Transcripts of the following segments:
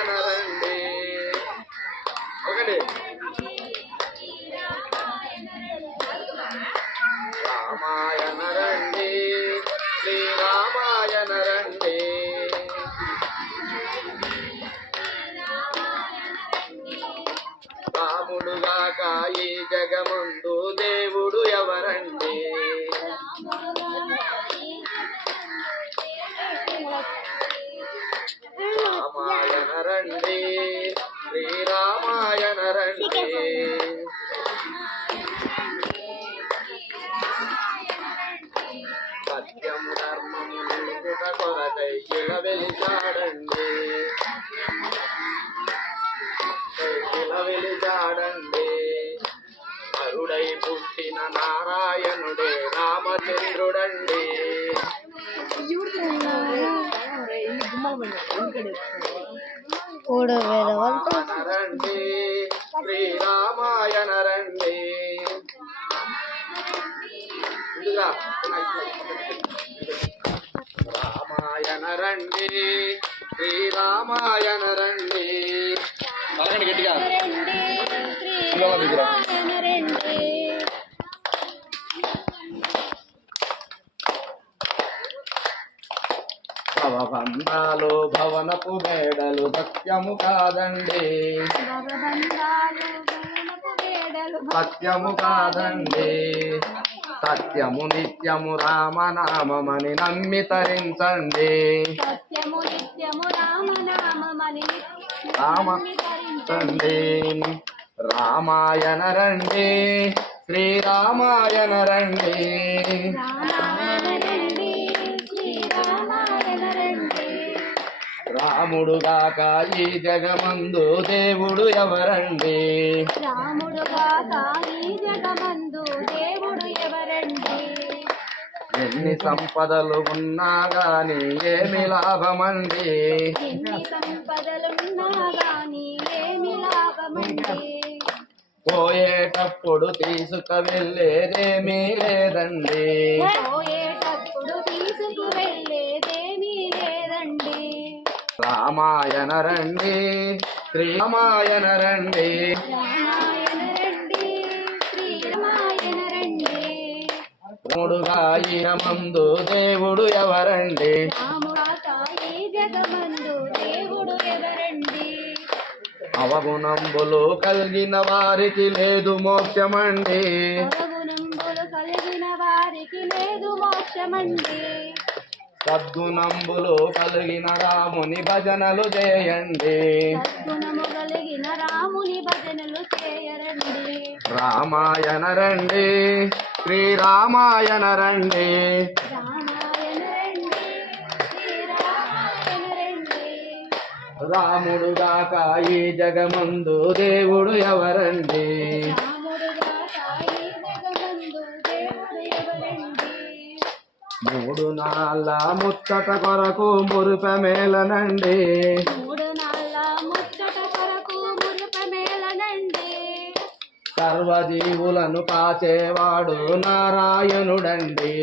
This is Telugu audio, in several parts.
రామాయణ రండి ఒకటి. రామాయణ రండి శ్రీరామాయణ రండి రాముడుగాక ఈ జగముందు దేవుడు ఎవరండి రామాయణ రండి శ్రీరామాయణ రండి సత్యము ధర్మము నిలుపుట కొరకై కిల వెలిచాడండి కిల వెలిచాడండి అరుడై పుట్టిన నారాయణుడే రామచంద్రుడండి మూడు వేల వంతు. రామాయణ రండి శ్రీరామాయణ రండి. రామాయణ రండి శ్రీరామాయణ రండి. గట్టిగా శ్రీరామాయణ రండి భవబంధాలు భవనపు మేడలు సత్యము కాదండి. సత్యము కాదండి. సత్యము నిత్యము రామనామమని నమ్మి తరించండి. రామ రామాయణ రండి. శ్రీరామాయణ రండి. రామాయణ రండి రండి రాముడుగాక ఈ జగమందు దేవుడు ఎవరండి? రాముడు కాక ఈ జగమందు దేవుడు ఎవరండి? ఎన్ని సంపదలు ఉన్నా గాని ఏమి లాభమండి? ఎన్ని సంపదలున్నా గాని ఏమి లాభమండి? పోయేటప్పుడు తీసుకు వెళ్ళేదేమీ లేదండి పోయేటప్పుడు తీసుకు వెళ్ళేదేమీ లేదండి రామాయణ రండి శ్రీరామాయణ రండి. రామాయణ రండి మూడుగా మందు దేవుడు ఎవరండి? రాముడా తాయి జగమందు దేవుడు ఎవరండి అవగుణంబులు కలిగిన వారికి లేదు మోక్షమండి. అవగుణంబులు కలిగిన వారికి లేదు మోక్షమండి. సద్గుణంబులు కలిగిన రాముని భజనలు చేయండి. సద్గుణము కలిగిన రాముని భజనలు చేయరండి. రామాయణ రండి. శ్రీరామాయణ రండి. రామాయణ రాముడుగాక ఈ జగమందు దేవుడు ఎవరండి? మూడు నాళ్ళ ముచ్చట కొరకు మురుపమేలనండి మేలనండి సర్వజీవులను కాచేవాడు నారాయణుడండి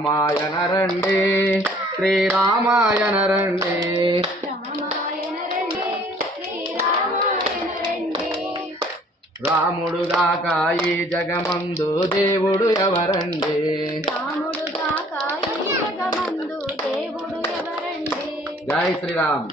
రామాయణ రండి శ్రీరామాయణ రండి రామాయణ రండి శ్రీరామాయణ రండి రాముడుగాక ఈ జగమందు దేవుడు ఎవరండి? రాముడు గాక ఈ జగమందు దేవుడు ఎవరండి? జై శ్రీరామ్.